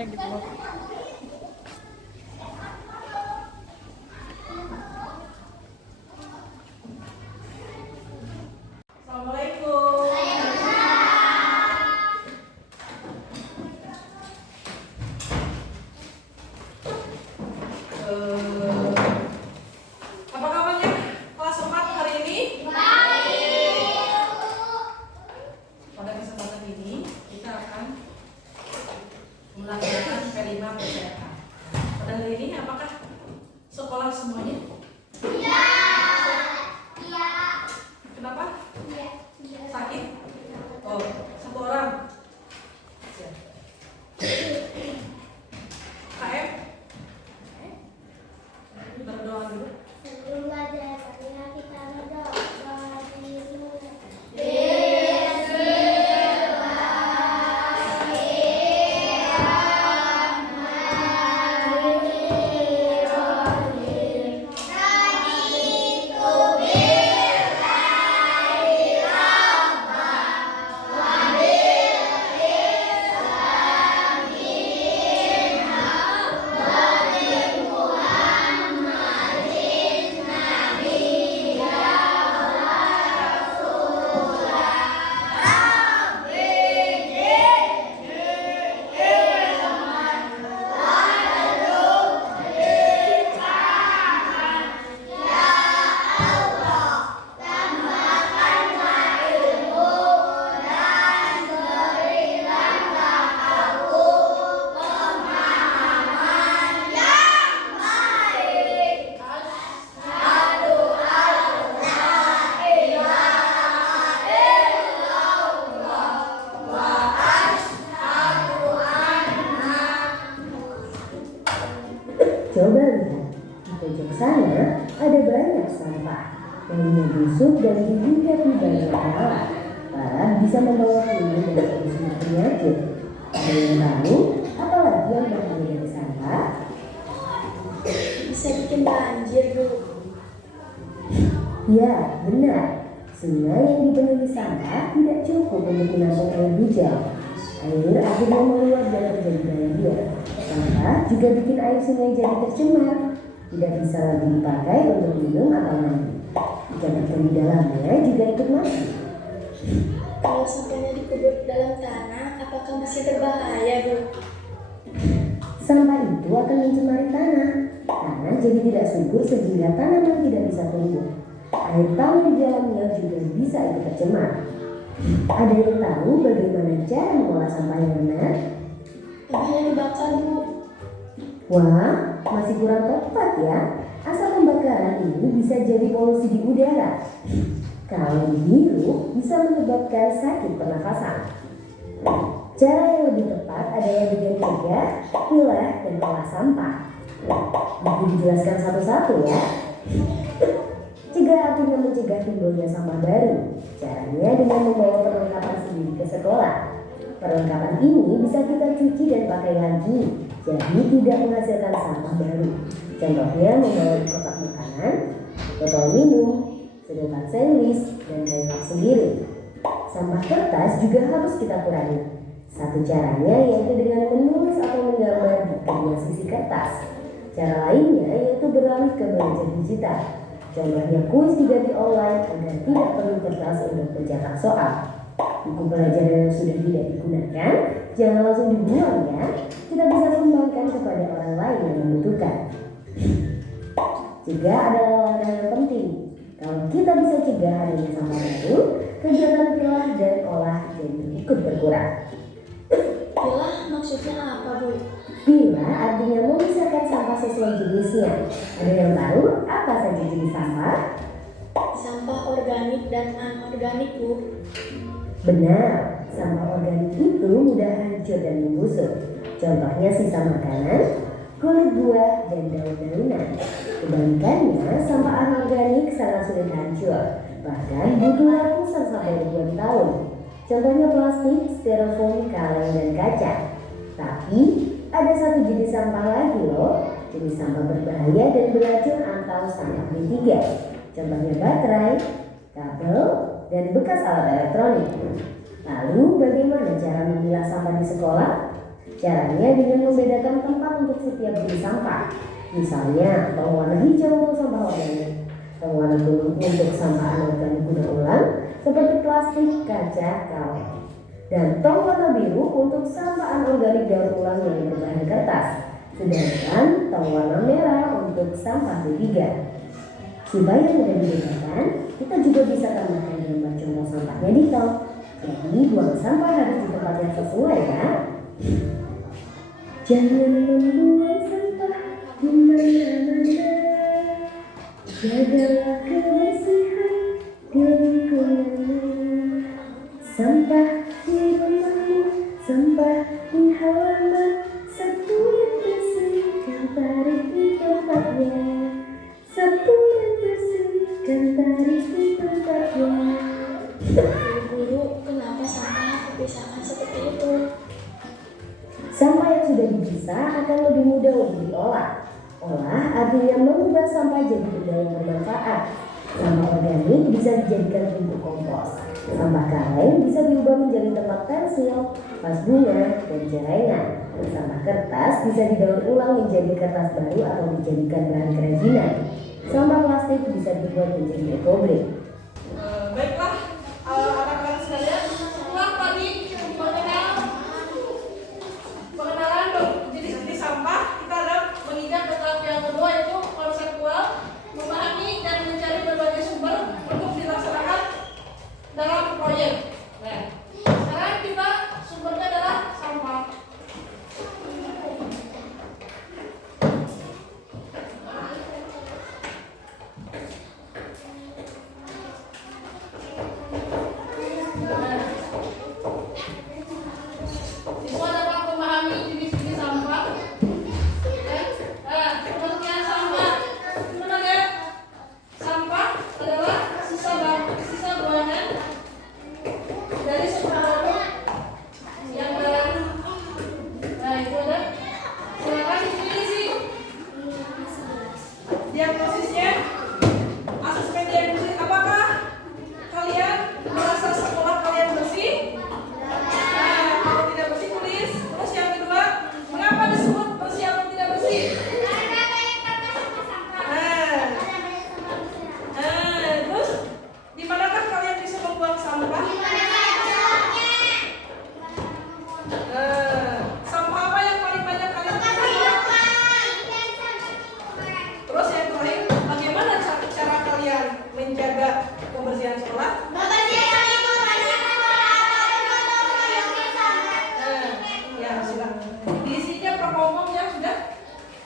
ada yang di blok. Assalamualaikum. Apa kabarnya kelas 4 hari ini? Baik. Pada kesempatan ini kita akan melakukan kelima kesehatan. Pada hari ini apakah sekolah semuanya? Iya. Kenapa? Sakit? Oh, satu orang. Siap. KM? Berdoa dulu. Coba lihat, di pojok sana ada banyak sampah yang membusuk dan diduga banyak hal. Parah bisa membawa kulit dan semua penyakit. Ada yang tahu apa lagi yang berbeda dari sampah? Bisa bikin banjir, Bu. Ya, benar. Sungai yang dipenuhi sampah tidak cukup untuk menampung air hujan. Air akhirnya meluap dan terjadi banjir. Sampah juga bikin air sungai jadi tercemar, tidak bisa lagi dipakai untuk minum atau mandi. Ikan ikan di dalamnya juga ikut mati. Kalau sampahnya dikubur dalam tanah, apakah masih berbahaya, Bu? Sampah itu akan mencemari tanah. Tanah jadi tidak subur sehingga tanaman tidak bisa tumbuh. Air tanah di dalamnya juga bisa ikut tercemar. Ada yang tahu bagaimana cara mengolah sampah yang benar? Sampahnya dibakar, Bu. Wah, masih kurang tepat ya. Asal pembakaran ini bisa jadi polusi di udara. Kalau dihirup bisa menyebabkan sakit pernafasan. Cara yang lebih tepat adalah dengan mencegah, pilah, dan olah sampah. Mungkin dijelaskan satu-satu ya. Cegah artinya mencegah timbulnya sampah baru. Caranya dengan membawa perlengkapan sendiri ke sekolah. Perlengkapan ini bisa kita cuci dan pakai lagi, jadi tidak menghasilkan sampah baru. Contohnya membawa kotak makanan, botol minum, sedotan sandwich, dan kain lap sendiri. Sampah kertas juga harus kita kurangi. Satu caranya yaitu dengan menulis atau menggambar di kedua sisi kertas. Cara lainnya yaitu beralih ke belajar digital. Contohnya kuis diganti online agar tidak perlu kertas untuk mencetak soal. Buku pelajaran yang sudah tidak digunakan jangan langsung dibuang ya. Kita bisa sumbangkan kepada orang lain yang membutuhkan. Cegah adalah langkah yang penting. Kalau kita bisa cegah adanya sampah baru, kegiatan pilah dan olah jadi ikut berkurang. Pilah maksudnya apa, Bu? Pilah artinya memisahkan sampah sesuai jenisnya. Ada yang tahu apa saja jenis sampah? Sampah organik dan anorganik, Bu. Benar, sampah organik itu mudah hancur dan membusuk. Contohnya sisa makanan, kulit buah, dan daun-daunan. Kebalikannya, sampah anorganik sangat sulit hancur, bahkan butuh ratusan sampai ribuan tahun. Contohnya plastik, styrofoam, kaleng, dan kaca. Tapi ada satu jenis sampah lagi loh, jenis sampah berbahaya dan beracun atau sampah B3. Contohnya baterai, kabel, dan bekas alat elektronik. Lalu bagaimana cara memilah sampah di sekolah? Caranya dengan membedakan tempat untuk setiap jenis sampah. Misalnya, tong warna hijau untuk sampah organik, tong warna kuning untuk sampah anorganik guna ulang seperti plastik, kaca, kaleng, dan tong warna biru untuk sampah anorganik daur ulang yang berbahan kertas. Sedangkan tong warna merah untuk sampah B3. Supaya mudah dibedakan, kita juga bisa tambahkan gambar contoh sampahnya di tong. Jadi buang sampah harus di tempat yang sesuai ya. Jangan membuang sampah di mana-mana. Jagalah kebersihan di lingkunganmu. Sampah di rumahmu, sampah di halaman, sapu yang bersihkan tarik di tempatnya. Sapu yang bersihkan tarik di tempatnya. Guru, kenapa sampah dipisahkan seperti itu? Sampah yang sudah dipisah akan lebih mudah untuk diolah. Olah artinya mengubah sampah jadi benda yang bermanfaat. Sampah organik bisa dijadikan pupuk kompos. Sampah kaleng bisa diubah menjadi tempat pensil, vas bunga, dan celengan. Sampah kertas bisa didaur ulang menjadi kertas baru atau dijadikan bahan kerajinan. Sampah plastik bisa dibuat menjadi ekobrik. Baiklah, anak-anak sekalian, setelah tadi pengenalan jenis-jenis sampah, kita ada menginjak ke tahap yang kedua, yaitu konseptual, memahami dan mencari berbagai sumber untuk dilaksanakan dalam proyek. Nah, sekarang kita sumbernya adalah sampah. Siswa dapat memahami jenis-jenis sampah. Pengertian sampah. Gimana deh? Sampah adalah sisa buangan dari sebuah produk yang baru. Nah, itu ada. Silakan diisi. Diagnosisnya, asesmen diagnosis. Apakah kalian merasa sekolah kalian bersih? Nah, kalau tidak bersih tulis. Terus yang kedua, mengapa disebut bersih atau tidak bersih? Terus di manakah kalian bisa membuang sampah? Sampah apa yang paling banyak kalian buang? Terus yang terakhir, bagaimana cara kalian menjaga kebersihan sekolah? Ya, sudah. Diisinya per kelompok ya, sudah?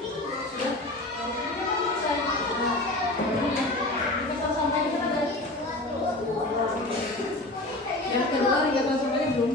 Sudah. Kegiatan sampah ini kan ada. Yang kedua, kegiatan sampahnya belum.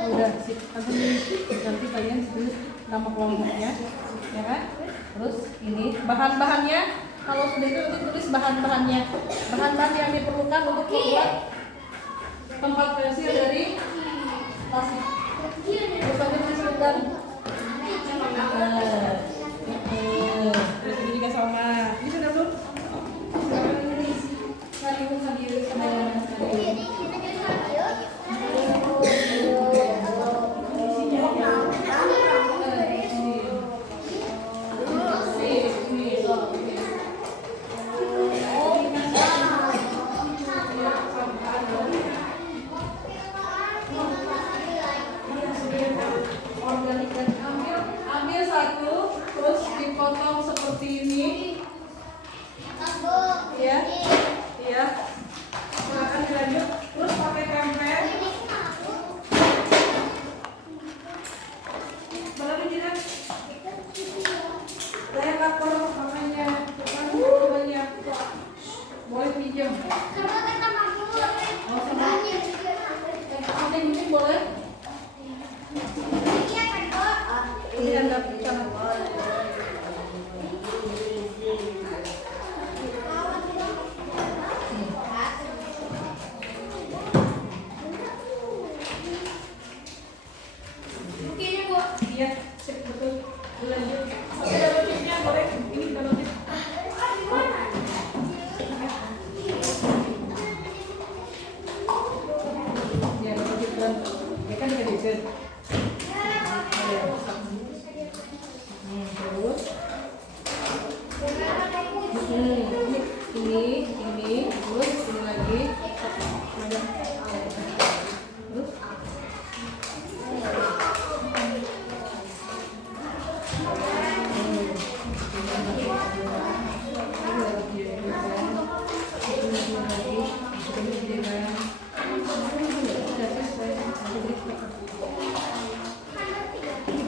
Udah sip, nanti kalian tulis nama kelompoknya, ya kan? Terus ini bahan-bahannya, kalau sudah itu nanti tulis bahan-bahannya, bahan-bahan yang diperlukan untuk membuat tempat pensil dari plastik. Terus nanti tuliskan. Ini juga sama. Ini sudah belum? Ambil satu, terus dipotong seperti ini. Ya, iya. Silakan dilanjut. Terus pakai temper. Boleh tidak? Saya lapor makanya banyak. Boleh pinjam.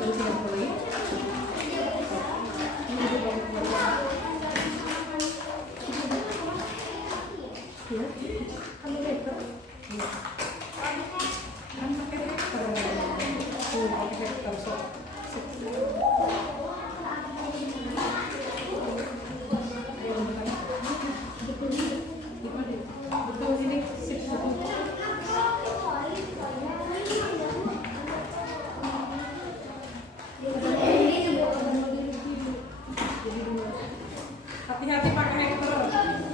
baru tinggal mulai. Ini juga keluar. Ya, kamu lihat. Iya. Kan pakai hektar. Tuh, pakai hektar sok. Betul sini sip. Hati-hati pakai hektar.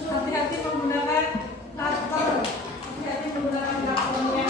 Hati-hati menggunakan traktor. Hati-hati menggunakan traktornya.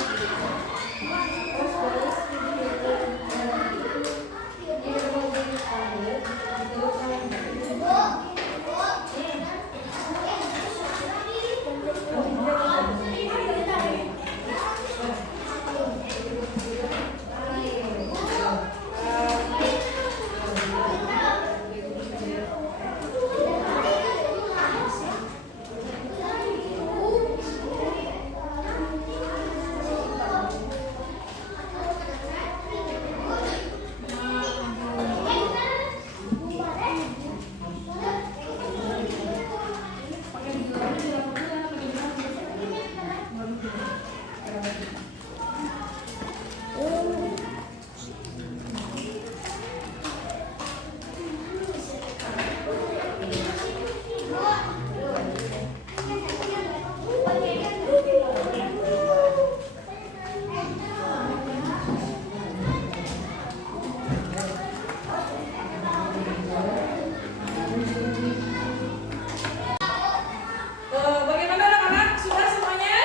Bagaimana anak-anak? Sudah semuanya?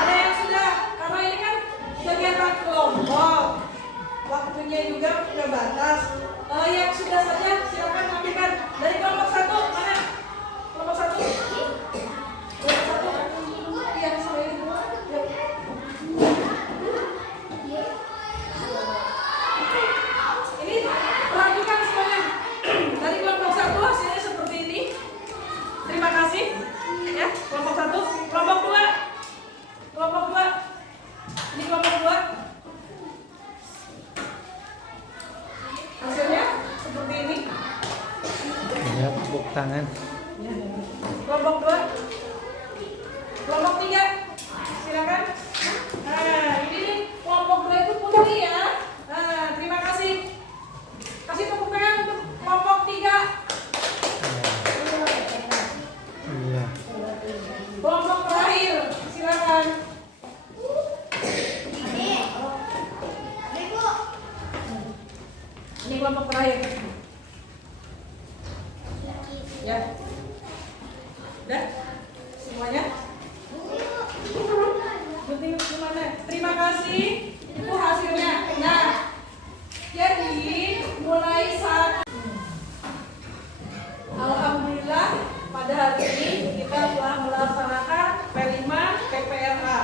Ada yang sudah? Karena ini kan kegiatan kelompok. Waktunya juga sudah batas. Yang sudah saja silakan ambilkan. Dari kelompok 1, mana? Kelompok 1? Kelompok 1? Iya, sama ini. Yuk. Ini perhatikan semuanya. Dari kelompok 1 hasilnya seperti ini. Terima kasih. Ya, kelompok 1, kelompok 2. Kelompok 2. Ini kelompok 2. Hasilnya seperti ini. Ya, tepuk tangan. Kelompok 2. Kelompok 3. Silakan. Nah, ini nih kelompok 2 itu putih ya. Nah, terima kasih. Kasih tepuk tangan untuk kelompok 3. Iya. Kelompok terakhir, silakan. Ini kelompok terakhir. Ya. Udah? Semuanya? Penting gimana? Terima kasih. Itu hasilnya. Nah, jadi mulai saat alhamdulillah pada hari ini kita telah melaksanakan P5 PPRA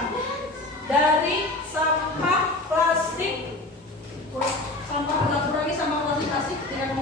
dari sampah plastik, sampah kurangi sampah plastik asik dengan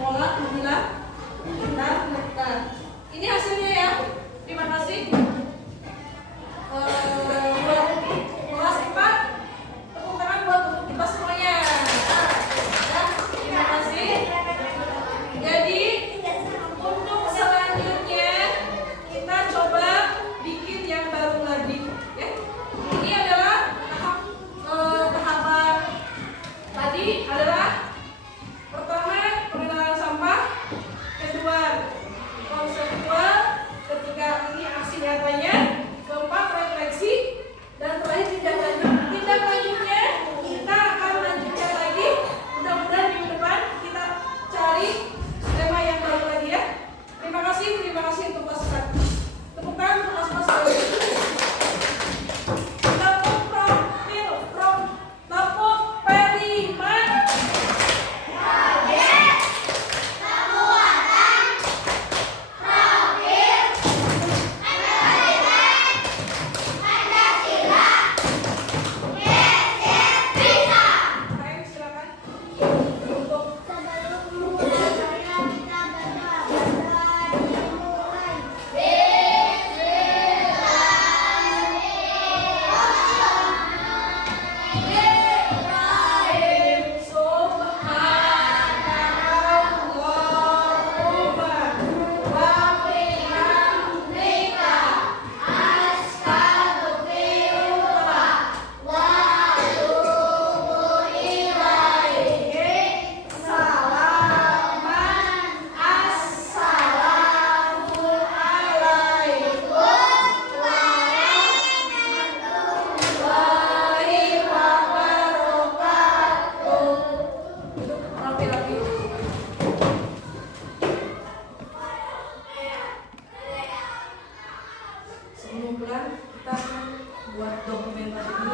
buat dokumentasi